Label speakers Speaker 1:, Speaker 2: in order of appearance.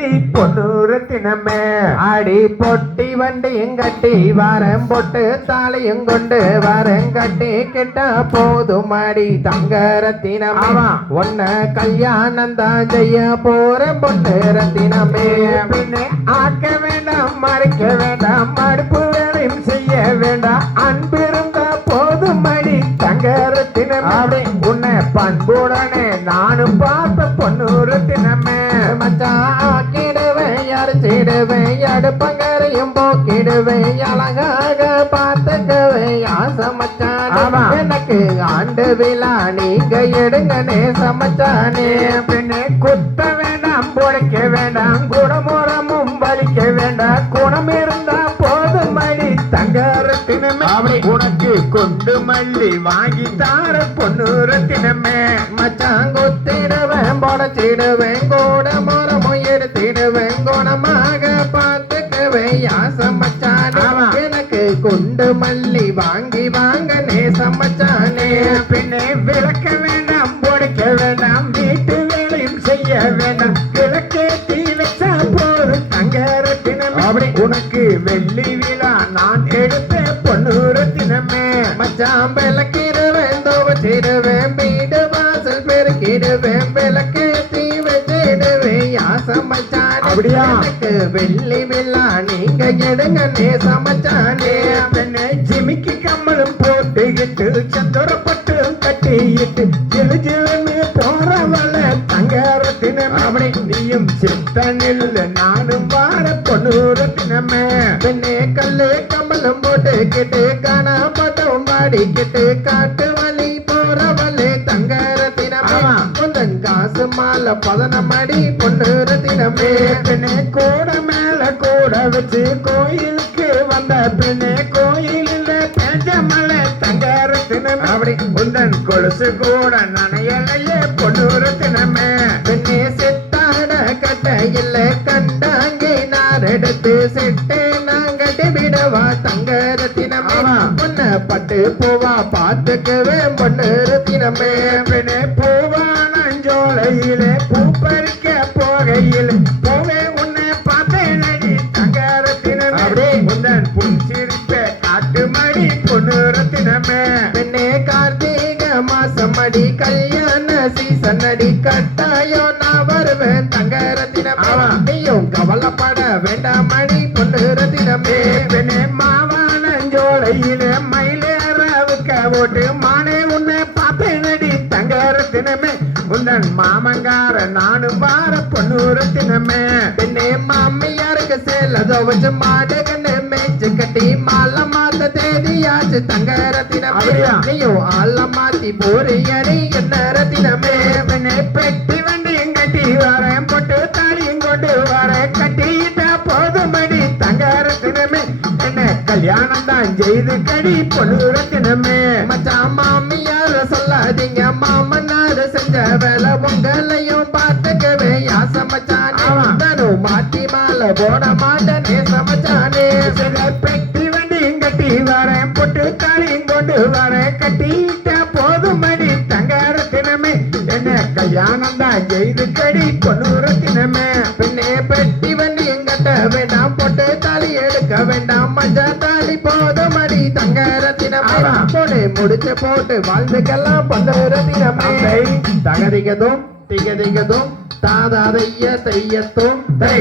Speaker 1: கடி பொன்னூரத்தினமே
Speaker 2: ஆடி பொட்டி வண்டியும் கட்டி வாரம் பொட்டு தாலியும் கொண்டு வாரம் கட்டி கிட்ட போதும் அடி தங்க ரத்தினமே. உன்ன கல்யாணம் தான் செய்ய போற பொண்ணு ரத்தினமே
Speaker 1: பின்னே ஆக்க வேண்டாம் மறைக்க வேண்டாம் மடுப்பு வேலையும் செய்ய வேண்டாம். அன்பிருந்த போதும் மடி தங்கரத்தினமே
Speaker 2: அப்படி.
Speaker 1: உன்னை பண்புடனே நானும் பார்த்த பொன்னூரத்தினமே
Speaker 2: மச்சான் ஆக்கிடுவேன் அரைச்சிடுவேன் அடுப்பங்கரையும் போக்கிடுவேன் அழகாக பார்த்துக்குவேன் ஆசை மச்சான். எனக்கு ஆண்டு விழா நீங்க எடுங்க நேசமச்சானே
Speaker 1: பின்னே குத்த வேண்டாம் புடைக்க வேண்டாம் குணமுறமும் வலிக்க வேண்டாம் குணம் இருந்தா போதும் மடி தங்கரத்தினமே. உனக்கு கொண்டு மல்லி வாங்கி தார பொன்னூரத்தினமே
Speaker 2: மச்சான் குத்திடுவேன் புடச்சிடுவேன் கூட முறமும் எடுத்திடுவேன் குணமாக பார்த்துக்குவேன் ஆசை மச்சானே. எனக்கு குண்டு மல்லி வாங்கி வாங்க நேசம் மச்சானே
Speaker 1: பின்னே விளக்க வேண்டாம் புடைக்க வேண்டாம் வீட்டு வேலையும் செய்ய வேண்டாம் விளக்கேத்தி வச்சா போதும் தங்கரத்தினமே
Speaker 2: அப்படி.
Speaker 1: உனக்கு வெள்ளி விழா நான் எடுத்த பொன்னூரத்தினமே
Speaker 2: மச்சான் விளக்கிடுவேன் துவச்சிடுவேன் வீடு வாசல் பெருக்கிடுவேன் விளக்கு தீ வச்சிடுவேன் யாசம் மச்சானே
Speaker 1: அப்படியா?
Speaker 2: எனக்கு வெள்ளி விழா நீங்க எடுங்க நேசம் மச்சானே
Speaker 1: பெண்ணே ஜிமிக்கி கம்மலும் போட்டுக்கிட்டு சந்தரப்பட்டு கட்டிக்கிட்டு ஜிலு ஜிலுன்னு போறவள தங்கரத்தினமே
Speaker 2: அப்படி.
Speaker 1: நீயும் சித்தனில் நானும் வார பொன்னூரத்தினமே
Speaker 2: பெண்ணே கல்லு கமலம் போட்டுக்கிட்டு காணாமட்டும் பாடிக்கிட்டு காட்டு வழி போறவளே தங்க ரத்தினமே
Speaker 1: ஆமா.
Speaker 2: குந்தன் காசு மாலை பதனம் அடி பொண்ணு ரத்தினமே
Speaker 1: பெண்ணே கூட மேல கூட வச்சு கோயிலுக்கு வந்த பெண்ணே கோயிலில் பேஞ்ச மலை தங்கரத்தினமே
Speaker 2: அப்படி.
Speaker 1: உந்தன் கொலுசு கூட நனையலையே பொன்னூரத்தினமே
Speaker 2: பெண்ணே செத்தாட கட்டையில் கண்டாங்கி நார் எடுத்து செட்டு நாங்கட்டி விடவா தங்க ரத்தினமே. பொண்ணு பட்டு பூவா பார்த்துக்கவே பொண்ணு ரத்தினமே
Speaker 1: பெண்ணே பூவானஞ்சோலையிலே பூ பறிக்க போகையில் பூவே உன்னை பார்த்தேனடி தங்கரத்தினமே
Speaker 2: அப்படி.
Speaker 1: உந்தன் புன்சிரிப்பை காட்டு மடி பொன்னூரத்தினமே
Speaker 2: பெண்ணே கார்த்திக மாசம் அடி கல்யாண கவலைப்பட வேண்டாம் அடி பொண்ணு ரத்தினமே
Speaker 1: பெண்ணே மாவானஞ்சோலையிலே மயிலேறவுக்க ஓட்டு மானே உன்னை பார்த்தேனடி தங்கரத்தினமே உந்தன் மாமங்கார நானும் வார பொன்னூரத்தினமே
Speaker 2: பெண்ணே மாமியாருக்கு சேலதோ வச்சு மாடு கண்ணு மேய்ச்சு கட்டி மாலை மாத்த தேதியாச்சு. தங்க ரத்தினமே? நீயும் ஆள மாத்தி போறியடி என்ன ரத்தினமே
Speaker 1: பெண்ணே பெட்டி கல்யாணம் தான் செய்து கடி பொன்னூரத்தினமே
Speaker 2: மச்சான் மாமியார சொல்லாதீங்க. மாமனார் செஞ்ச வேலை உங்களையும் பார்த்துக்கவே யாச மச்சானே. நானும் மாட்டி மாலை போட மாட்டேனே. சமச்சானே
Speaker 1: பெட்டி வண்டியும் கட்டி வரேன். பொட்டு தாலியும் கொண்டு வரேன். கட்டிட்ட போதுமடி தங்கரத்தினமே என்ன கல்யாணம் தான் செய்து கடி பொன்னூரத்தினமே
Speaker 2: பின்னே பெட்டி வண்டி வேண்டாம் பொட்டு தாலி எடுக்க வேண்டாம் மஞ்சள் தாலி போதும் அடி தங்க ரத்தினம் போடு முடிச்சு போட்டு வாழ்ந்துக்கெல்லாம் பொண்ணு ரத்தினம் தகதிகதும் திகதிகதும் தாதாதைய தையத்தும் தை